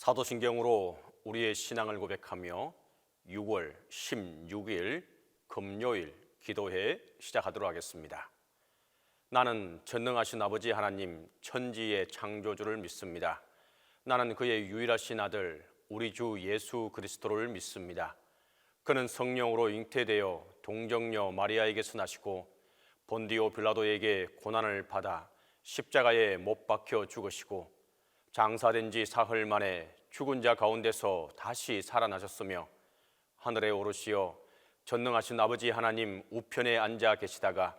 사도신경으로 우리의 신앙을 고백하며 6월 16일 금요일 기도회 시작하도록 하겠습니다. 나는 전능하신 아버지 하나님 천지의 창조주를 믿습니다. 나는 그의 유일하신 아들 우리 주 예수 그리스도를 믿습니다. 그는 성령으로 잉태되어 동정녀 마리아에게서 나시고 본디오 빌라도에게 고난을 받아 십자가에 못 박혀 죽으시고 장사된 지 사흘 만에 죽은 자 가운데서 다시 살아나셨으며 하늘에 오르시어 전능하신 아버지 하나님 우편에 앉아 계시다가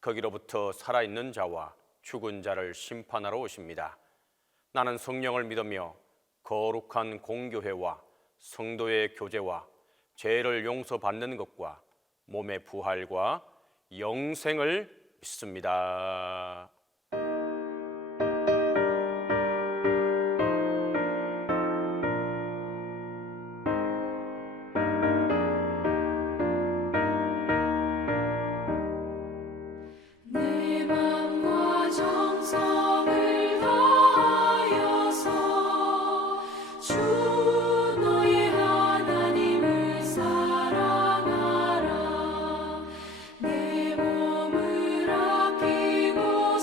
거기로부터 살아있는 자와 죽은 자를 심판하러 오십니다. 나는 성령을 믿으며 거룩한 공교회와 성도의 교제와 죄를 용서받는 것과 몸의 부활과 영생을 믿습니다. 내 몸을 아끼고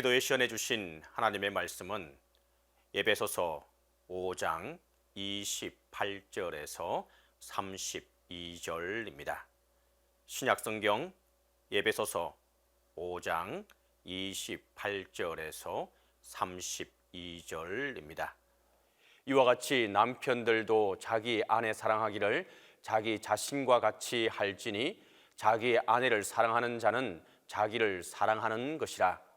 기도에 시연해 주신 하나님의 말씀은 에베소서 5장 28절에서 32절입니다. 신약성경 에베소서 5장 28절에서 32절입니다. 이와 같이 남편들도 자기 아내 사랑하기를 자기 자신과 같이 할지니 자기 아내를 사랑하는 자는 자기를 사랑하는 것이라.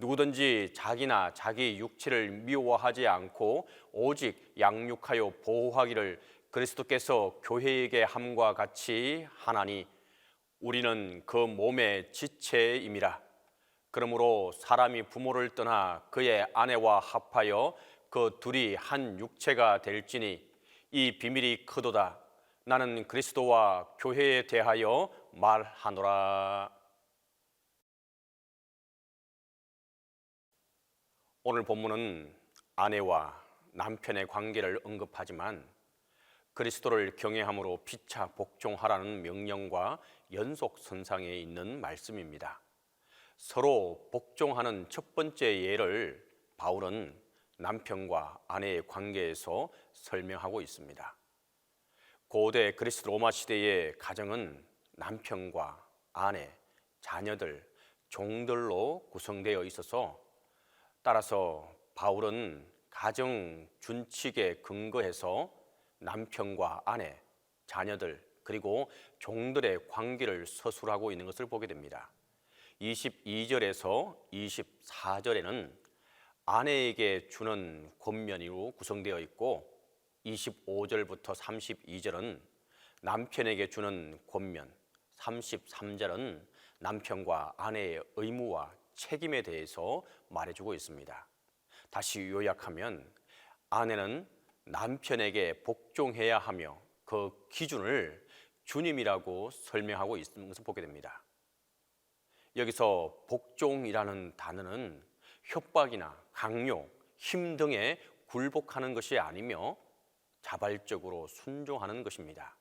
누구든지 자기나 자기 육체를 미워하지 않고 오직 양육하여 보호하기를 그리스도께서 교회에게 함과 같이 하나니 우리는 그 몸의 지체임이라. 그러므로 사람이 부모를 떠나 그의 아내와 합하여 그 둘이 한 육체가 될지니 이 비밀이 크도다. 나는 그리스도와 교회에 대하여 말하노라. 오늘 본문은 아내와 남편의 관계를 언급하지만 그리스도를 경외함으로 피차 복종하라는 명령과 연속선상에 있는 말씀입니다. 서로 복종하는 첫 번째 예를 바울은 남편과 아내의 관계에서 설명하고 있습니다. 고대 그리스 로마 시대의 가정은 남편과 아내, 자녀들, 종들로 구성되어 있어서 따라서 바울은 가정 준칙에 근거해서 남편과 아내, 자녀들 그리고 종들의 관계를 서술하고 있는 것을 보게 됩니다. 22절에서 24절에는 아내에게 주는 권면으로 구성되어 있고 25절부터 32절은 남편에게 주는 권면, 33절은 남편과 아내의 의무와 책임에 대해서 말해주고 있습니다. 다시 요약하면 아내는 남편에게 복종해야 하며 그 기준을 주님이라고 설명하고 있는 것을 보게 됩니다. 여기서 복종이라는 단어는 협박이나 강요, 힘 등에 굴복하는 것이 아니며 자발적으로 순종하는 것입니다.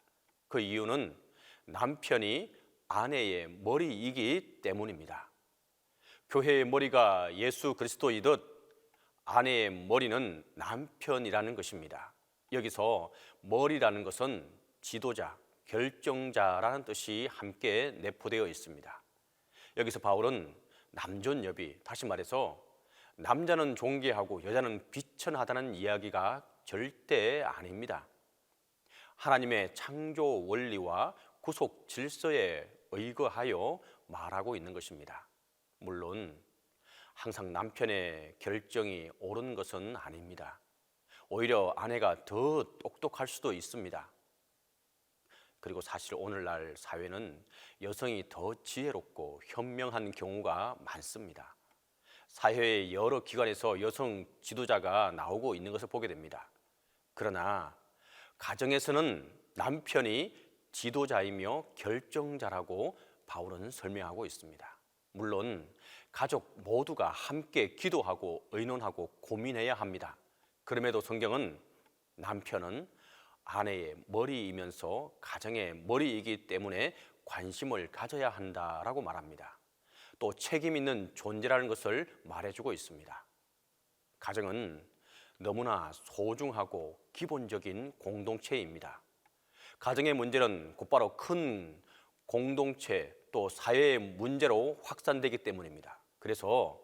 그 이유는 남편이 아내의 머리이기 때문입니다. 교회의 머리가 예수 그리스도이듯 아내의 머리는 남편이라는 것입니다. 여기서 머리라는 것은 지도자, 결정자라는 뜻이 함께 내포되어 있습니다. 여기서 바울은 남존여비, 다시 말해서 남자는 존귀하고 여자는 비천하다는 이야기가 절대 아닙니다. 하나님의 창조 원리와 구속 질서에 의거하여 말하고 있는 것입니다. 물론 항상 남편의 결정이 옳은 것은 아닙니다. 오히려 아내가 더 똑똑할 수도 있습니다. 그리고 사실 오늘날 사회는 여성이 더 지혜롭고 현명한 경우가 많습니다. 사회의 여러 기관에서 여성 지도자가 나오고 있는 것을 보게 됩니다. 그러나 가정에서는 남편이 지도자이며 결정자라고 바울은 설명하고 있습니다. 물론 가족 모두가 함께 기도하고 의논하고 고민해야 합니다. 그럼에도 성경은 남편은 아내의 머리이면서 가정의 머리이기 때문에 관심을 가져야 한다라고 말합니다. 또 책임 있는 존재라는 것을 말해주고 있습니다. 가정은 너무나 소중하고 기본적인 공동체입니다. 가정의 문제는 곧바로 큰 공동체 또 사회의 문제로 확산되기 때문입니다. 그래서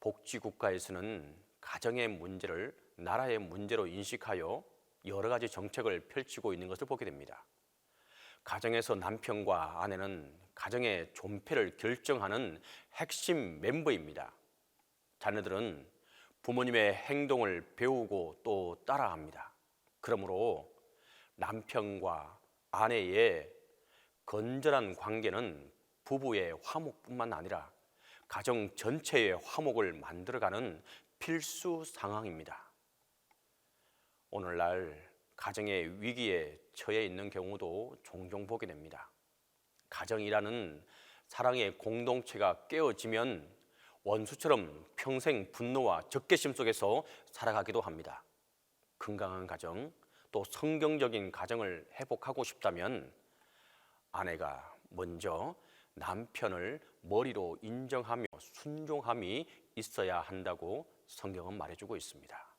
복지국가에서는 가정의 문제를 나라의 문제로 인식하여 여러 가지 정책을 펼치고 있는 것을 보게 됩니다. 가정에서 남편과 아내는 가정의 존폐를 결정하는 핵심 멤버입니다. 자녀들은 부모님의 행동을 배우고 또 따라합니다. 그러므로 남편과 아내의 건전한 관계는 부부의 화목뿐만 아니라 가정 전체의 화목을 만들어가는 필수 상황입니다. 오늘날 가정의 위기에 처해 있는 경우도 종종 보게 됩니다. 가정이라는 사랑의 공동체가 깨어지면 원수처럼 평생 분노와 적개심 속에서 살아가기도 합니다. 건강한 가정, 또 성경적인 가정을 회복하고 싶다면 아내가 먼저 남편을 머리로 인정하며 순종함이 있어야 한다고 성경은 말해주고 있습니다.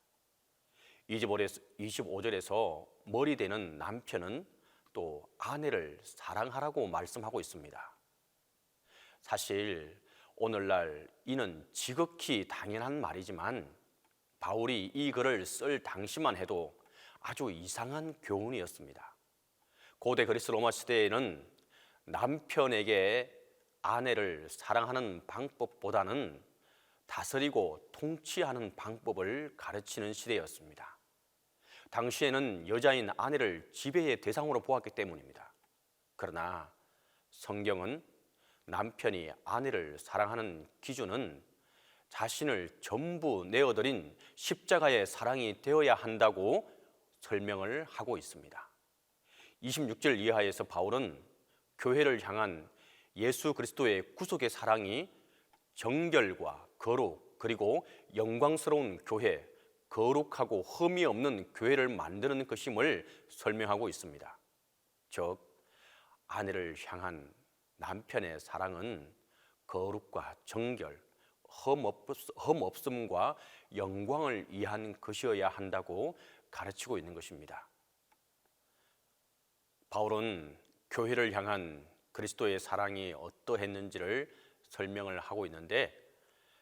25절에서 머리 되는 남편은 또 아내를 사랑하라고 말씀하고 있습니다. 사실 오늘날 이는 지극히 당연한 말이지만 바울이 이 글을 쓸 당시만 해도 아주 이상한 교훈이었습니다. 고대 그리스 로마 시대에는 남편에게 아내를 사랑하는 방법보다는 다스리고 통치하는 방법을 가르치는 시대였습니다. 당시에는 여자인 아내를 지배의 대상으로 보았기 때문입니다. 그러나 성경은 남편이 아내를 사랑하는 기준은 자신을 전부 내어드린 십자가의 사랑이 되어야 한다고 설명을 하고 있습니다. 26절 이하에서 바울은 교회를 향한 예수 그리스도의 구속의 사랑이 정결과 거룩 그리고 영광스러운 교회, 거룩하고 흠이 없는 교회를 만드는 것임을 설명하고 있습니다. 즉 아내를 향한 남편의 사랑은 거룩과 정결, 흠 없음과 영광을 위한 것이어야 한다고 가르치고 있는 것입니다. 바울은 교회를 향한 그리스도의 사랑이 어떠했는지를 설명을 하고 있는데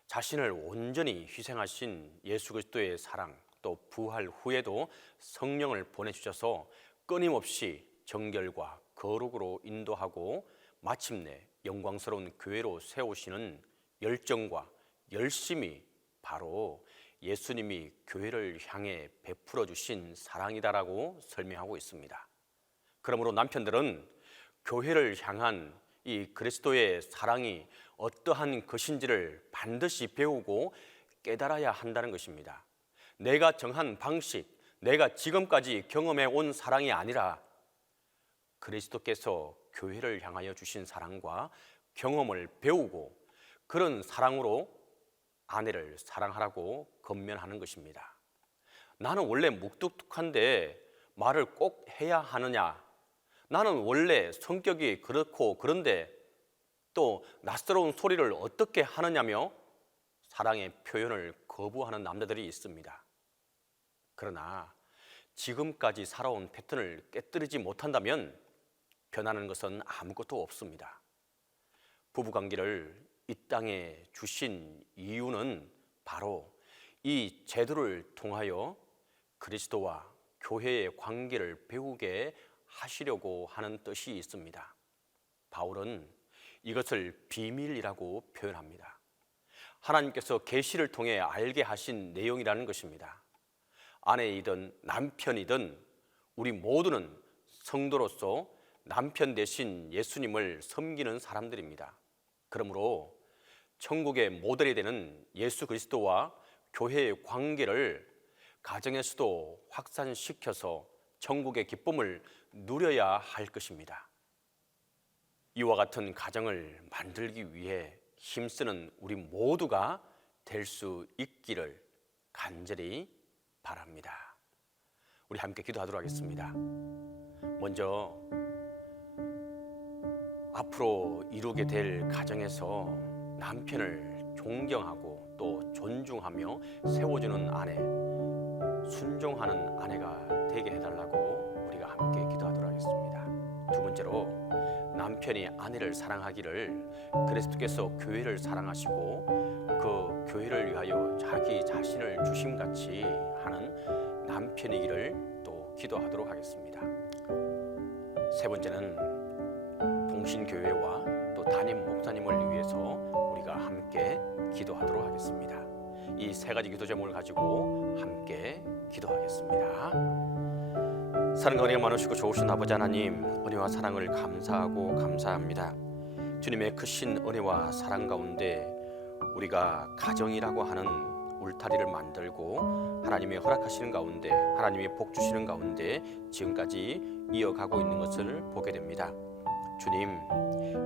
자신을 온전히 희생하신 예수 그리스도의 사랑, 또 부활 후에도 성령을 보내주셔서 끊임없이 정결과 거룩으로 인도하고 마침내 영광스러운 교회로 세우시는 열정과 열심이 바로 예수님이 교회를 향해 베풀어 주신 사랑이다라고 설명하고 있습니다. 그러므로 남편들은 교회를 향한 이 그리스도의 사랑이 어떠한 것인지를 반드시 배우고 깨달아야 한다는 것입니다. 내가 정한 방식, 내가 지금까지 경험해 온 사랑이 아니라 그리스도께서 교회를 향하여 주신 사랑과 경험을 배우고 그런 사랑으로 아내를 사랑하라고 권면하는 것입니다. 나는 원래 묵뚝뚝한데 말을 꼭 해야 하느냐? 나는 원래 성격이 그렇고 그런데 또 낯스러운 소리를 어떻게 하느냐며 사랑의 표현을 거부하는 남자들이 있습니다. 그러나 지금까지 살아온 패턴을 깨뜨리지 못한다면 변하는 것은 아무것도 없습니다. 부부관계를 이 땅에 주신 이유는 바로 이 제도를 통하여 그리스도와 교회의 관계를 배우게 하시려고 하는 뜻이 있습니다. 바울은 이것을 비밀이라고 표현합니다. 하나님께서 계시를 통해 알게 하신 내용이라는 것입니다. 아내이든 남편이든 우리 모두는 성도로서 남편 대신 예수님을 섬기는 사람들입니다. 그러므로 천국의 모델이 되는 예수 그리스도와 교회의 관계를 가정에서도 확산시켜서 천국의 기쁨을 누려야 할 것입니다. 이와 같은 가정을 만들기 위해 힘쓰는 우리 모두가 될 수 있기를 간절히 바랍니다. 우리 함께 기도하도록 하겠습니다. 먼저 앞으로 이루게 될 가정에서 남편을 존경하고 또 존중하며 세워주는 아내, 순종하는 아내가 되게 해달라고 우리가 함께 기도하도록 하겠습니다. 두 번째로 남편이 아내를 사랑하기를 그리스도께서 교회를 사랑하시고 그 교회를 위하여 자기 자신을 주심같이 하는 남편이기를 또 기도하도록 하겠습니다. 세 번째는 동신교회와 또 담임 목사님을 위해서 우리가 함께 기도하도록 하겠습니다. 이 세 가지 기도 제목을 가지고 함께 기도하겠습니다. 사랑과 은혜가 많으시고 좋으신 아버지 하나님, 은혜와 사랑을 감사하고 감사합니다. 주님의 크신 은혜와 사랑 가운데 우리가 가정이라고 하는 울타리를 만들고 하나님의 허락하시는 가운데, 하나님의 복 주시는 가운데 지금까지 이어가고 있는 것을 보게 됩니다. 주님,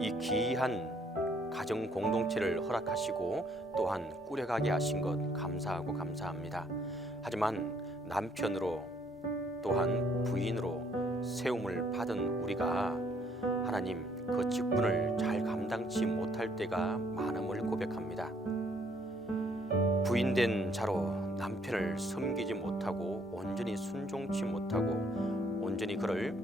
이 귀한 가정 공동체를 허락하시고 또한 꾸려가게 하신 것 감사하고 감사합니다. 하지만 남편으로 또한 부인으로 세움을 받은 우리가 하나님 하나님 그 직분을 잘 감당치 못할 때가 많음을 고백합니다. 부인된 자로 남편을 섬기지 못하고 온전히 순종치 못하고 온전히 그를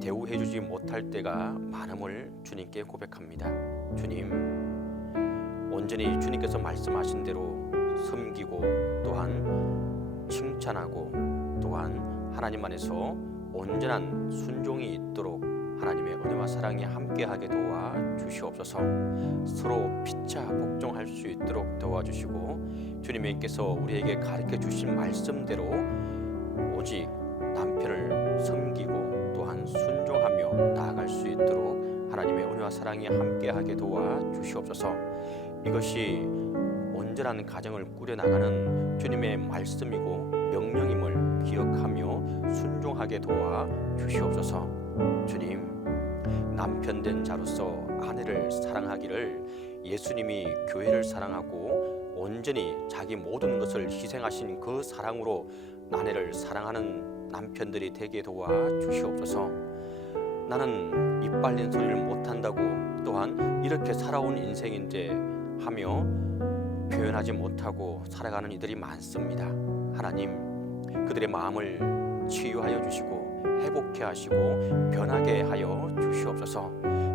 대우해주지 못할 때가 많음을 주님께 고백합니다. 주님, 온전히 주님께서 말씀하신 대로 섬기고 또한 칭찬하고 또한 하나님 안에서 온전한 순종이 있도록 하나님의 은혜와 사랑이 함께하게 도와 주시옵소서. 서로 피차 복종할 수 있도록 도와주시고 주님께서 우리에게 가르쳐 주신 말씀대로 오직 남편을 섬기고 또한 순종하며 나아갈 수 있도록 하나님의 은혜와 사랑이 함께하게 도와 주시옵소서. 이것이 온전한 가정을 꾸려나가는 주님의 말씀이고 명령임을 기억하며 순종하게 도와 주시옵소서. 주님, 남편된 자로서 아내를 사랑하기를 예수님이 교회를 사랑하고 온전히 자기 모든 것을 희생하신 그 사랑으로 아내를 사랑하는 남편들이 되게 도와 주시옵소서. 나는 입 빨린 소리를 못한다고 또한 이렇게 살아온 인생인데 하며 표현하지 못하고 살아가는 이들이 많습니다. 하나님, 그들의 마음을 치유하여 주시고 회복케 하시고 변하게 하여 주시옵소서.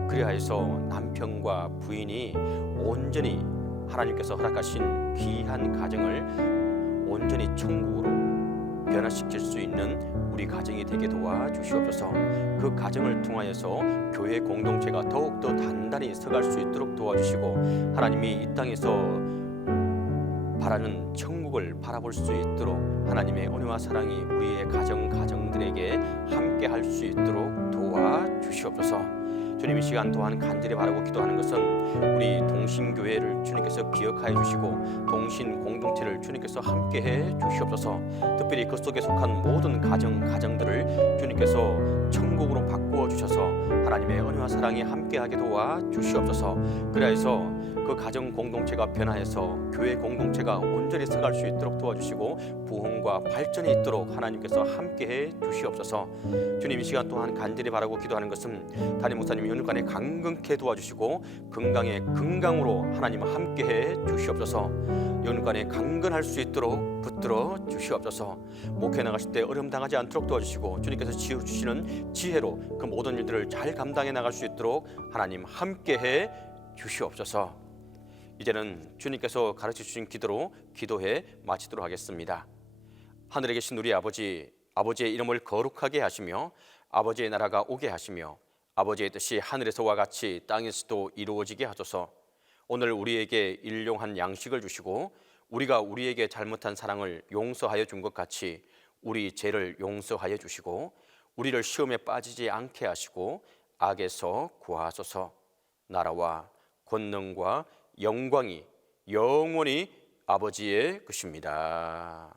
그리하여서 남편과 부인이 온전히 하나님께서 허락하신 귀한 가정을 온전히 천국으로 변화시킬 수 있는 우리 가정이 되게 도와주시옵소서. 그 가정을 통하여서 교회 공동체가 더욱더 단단히 서갈 수 있도록 도와주시고 하나님이 이 땅에서 바라는 천국을 바라볼 수 있도록 하나님의 은혜와 사랑이 우리의 가정들에게 함께 할 수 있도록 도와주시옵소서. 주님, 이 시간 또한 간절히 바라고 기도하는 것은 우리 동신교회를 주님께서 기억하여 주시고 동신 공동체를 주님께서 함께해 주시옵소서. 특별히 그 속에 속한 모든 가정들을 주님께서 천국으로 바꾸어 주셔서 하나님의 은혜와 사랑이 함께하게 도와 주시옵소서. 그래서 그 가정 공동체가 변화해서 교회 공동체가 온전히 서갈 수 있도록 도와주시고 부흥과 발전이 있도록 하나님께서 함께해 주시옵소서. 주님, 이 시간 또한 간절히 바라고 기도하는 것은 담임 목사님 연육간에 강건케 도와주시고 건강에 건강으로 하나님 함께해 주시옵소서. 연육간에 강건할 수 있도록 붙들어 주시옵소서. 목회 나가실 때 어려움 당하지 않도록 도와주시고 주님께서 지어주시는 지혜로 그 모든 일들을 잘 감당해 나갈 수 있도록 하나님 함께해 주시옵소서. 이제는 주님께서 가르쳐 주신 기도로 기도해 마치도록 하겠습니다. 하늘에 계신 우리 아버지, 아버지의 이름을 거룩하게 하시며 아버지의 나라가 오게 하시며 아버지의 뜻이 하늘에서와 같이 땅에서도 이루어지게 하소서. 오늘 우리에게 일용한 양식을 주시고 우리가 우리에게 잘못한 사랑을 용서하여 준 것 같이 우리 죄를 용서하여 주시고 우리를 시험에 빠지지 않게 하시고 악에서 구하소서. 나라와 권능과 영광이 영원히 아버지의 것입니다.